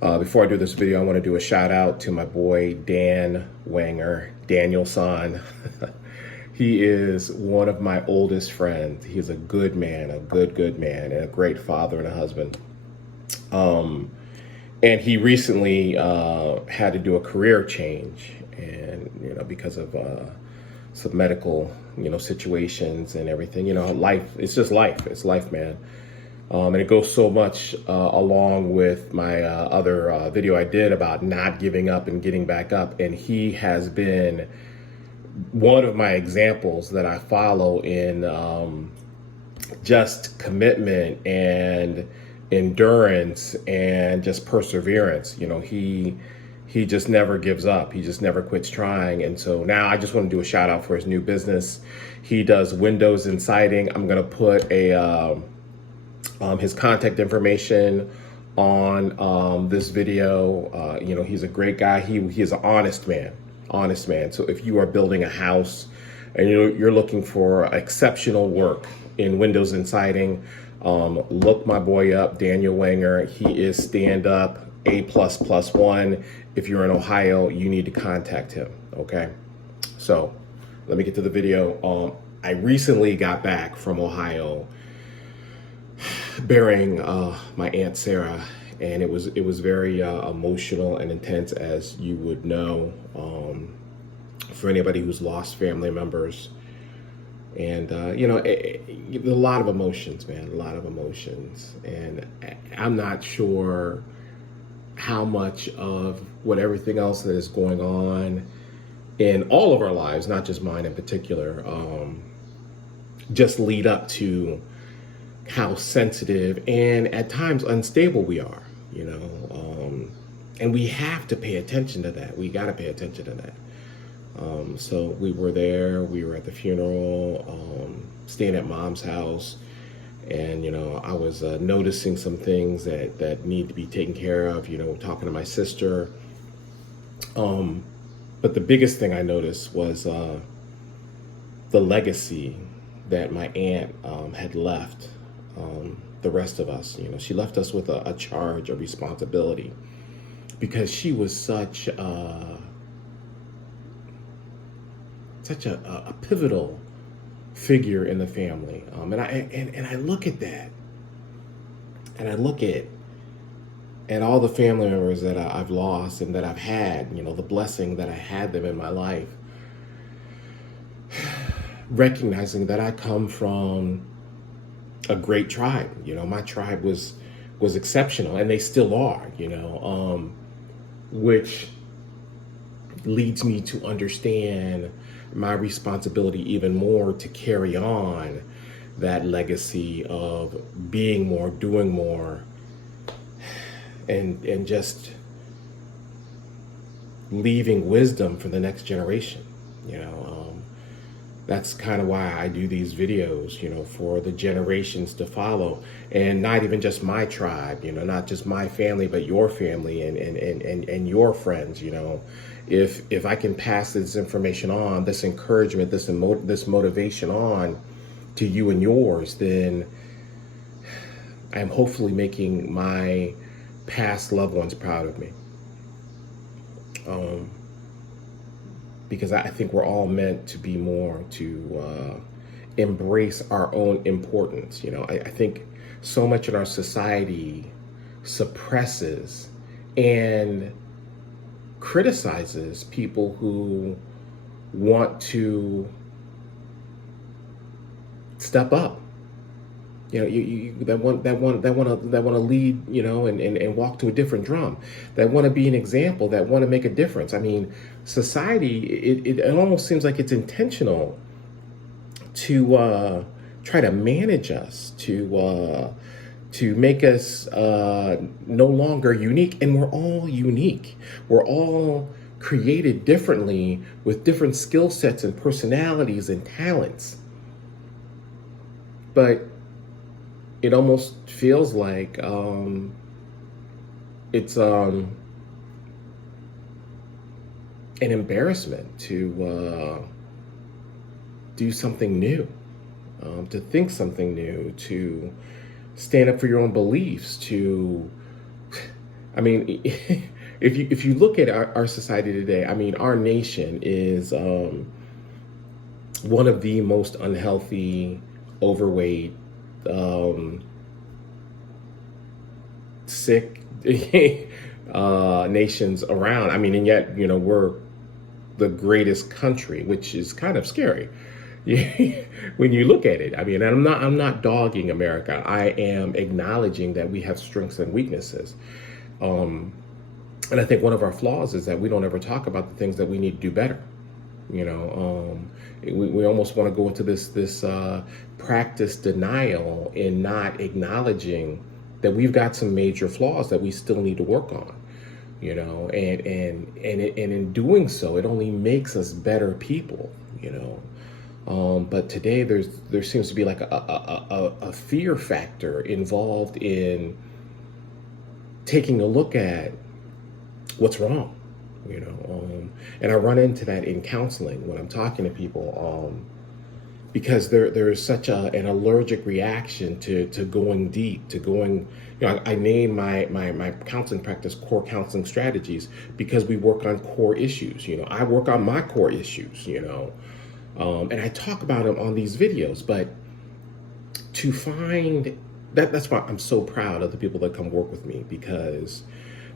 Before I do this video, I want to do a shout out to my boy Dan Wanger, Daniel San. He is one of my oldest friends. He's a good man, a good man, and a great father and a husband. And he recently had to do a career change, and because of some medical situations and everything. Life. It's just life. It's life, man. And it goes so much along with my other video I did about not giving up and getting back up. And he has been one of my examples that I follow in just commitment and endurance and just perseverance. He just never gives up. He just never quits trying. And so now I just want to do a shout out for his new business. He does windows and siding. I'm going to put his contact information on this video. He's a great guy. He is an honest man. So if you are building a house and you're looking for exceptional work in windows and siding, look my boy up, Daniel Wanger. He is stand up A++1. If you're in Ohio, you need to contact him. Okay. So let me get to the video. I recently got back from Ohio, burying my Aunt Sarah, and it was very emotional and intense, as you would know, for anybody who's lost family members. And a lot of emotions, man, a lot of emotions. And I'm not sure how much of everything else that is going on in all of our lives, not just mine in particular, just lead up to how sensitive and at times unstable we are, and we have to pay attention to that. We got to pay attention to that. So we were there, we were at the funeral, staying at Mom's house, and, I was noticing some things that need to be taken care of, talking to my sister. But the biggest thing I noticed was the legacy that my aunt had left the rest of us. She left us with a charge, a responsibility, because she was such a pivotal figure in the family. And I look at that, and I look at all the family members that I've lost and that I've had, the blessing that I had them in my life, recognizing that I come from a great tribe. My tribe was exceptional, and they still are, which leads me to understand my responsibility even more to carry on that legacy of being more, doing more, and just leaving wisdom for the next generation. That's kind of why I do these videos, for the generations to follow, and not even just my tribe, not just my family, but your family and your friends. If I can pass this information on, this encouragement, this motivation on to you and yours, then I'm hopefully making my past loved ones proud of me. Because I think we're all meant to be more, to embrace our own importance. I think so much in our society suppresses and criticizes people who want to step up. That want to lead, and walk to a different drum, that want to be an example, that want to make a difference. I mean, society, it almost seems like it's intentional to try to manage us, to make us no longer unique. And we're all unique. We're all created differently, with different skill sets and personalities and talents. But it almost feels like it's an embarrassment to do something new, to think something new, to stand up for your own beliefs, to I mean, if you look at our society today, I mean, our nation is one of the most unhealthy, overweight, um, sick nations around. I mean, and yet, we're the greatest country, which is kind of scary when you look at it. I mean, I'm not dogging America. I am acknowledging that we have strengths and weaknesses. Um, and I think one of our flaws is that we don't ever talk about the things that we need to do better. We almost want to go into this practice denial in not acknowledging that we've got some major flaws that we still need to work on. And in doing so, it only makes us better people. But today there seems to be like a fear factor involved in taking a look at what's wrong. And I run into that in counseling when I'm talking to people, because there is such an allergic reaction to going deep, to going. I name my counseling practice core counseling strategies because we work on core issues. I work on my core issues. And I talk about them on these videos, but to find that's why I'm so proud of the people that come work with me, because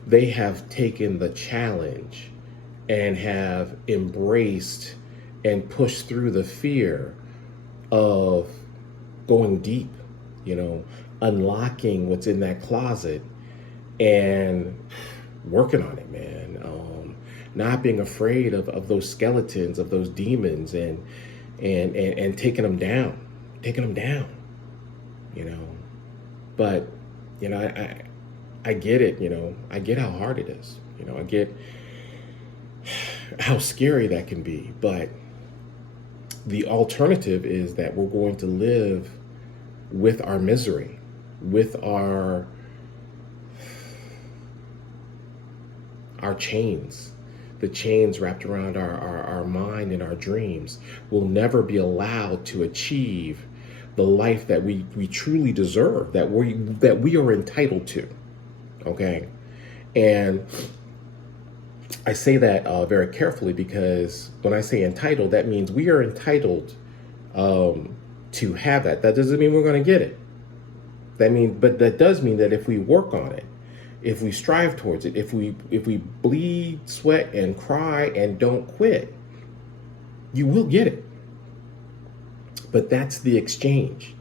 they have taken the challenge and have embraced and pushed through the fear of going deep, unlocking what's in that closet and working on it, man. Not being afraid of those skeletons, of those demons, and taking them down, you know. But I get it, I get how hard it is, I get how scary that can be. But the alternative is that we're going to live with our misery, with our chains, the chains wrapped around our mind and our dreams. Will never be allowed to achieve the life that we truly deserve, that we are entitled to. Okay. And I say that very carefully, because when I say entitled, that means we are entitled to have that. That doesn't mean we're going to get it. But that does mean that if we work on it, if we strive towards it, if we bleed, sweat, and cry and don't quit, you will get it. But that's the exchange.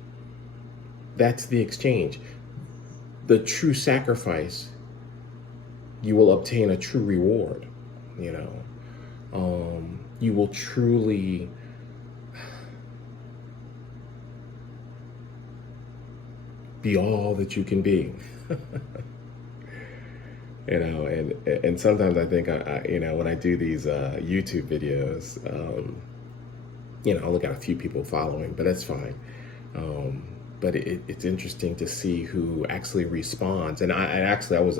That's the exchange. The true sacrifice, you will obtain a true reward. You will truly be all that you can be. And sometimes I think when I do these YouTube videos, I'll look at a few people following, but that's fine. But it's interesting to see who actually responds. And I was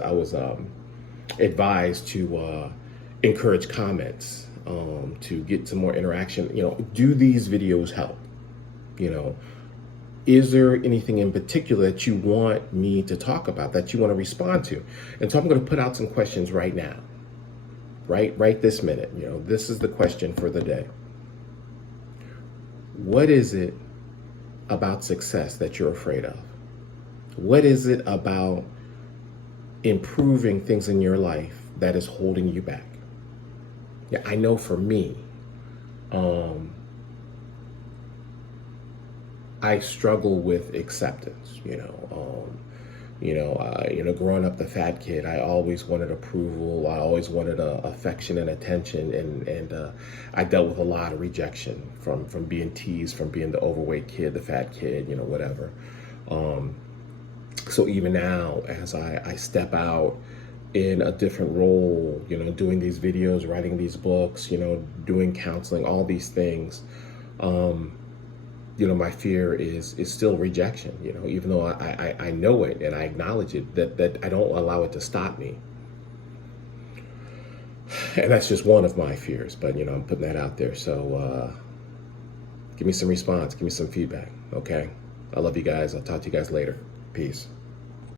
advised to encourage comments, to get some more interaction. Do these videos help? Is there anything in particular that you want me to talk about, that you want to respond to? And so I'm going to put out some questions right now, right this minute. This is the question for the day. What is it about success that you're afraid of? What is it about improving things in your life that is holding you back? Yeah, I know for me, I struggle with acceptance. Growing up the fat kid, I always wanted approval. I always wanted affection and attention, and I dealt with a lot of rejection from being teased, from being the overweight kid, the fat kid, whatever. So even now, as I step out in a different role, doing these videos, writing these books, doing counseling, all these things, my fear is still rejection, even though I know it and I acknowledge it, that I don't allow it to stop me. And that's just one of my fears, but I'm putting that out there. So give me some response, give me some feedback. Okay. I love you guys. I'll talk to you guys later. Peace.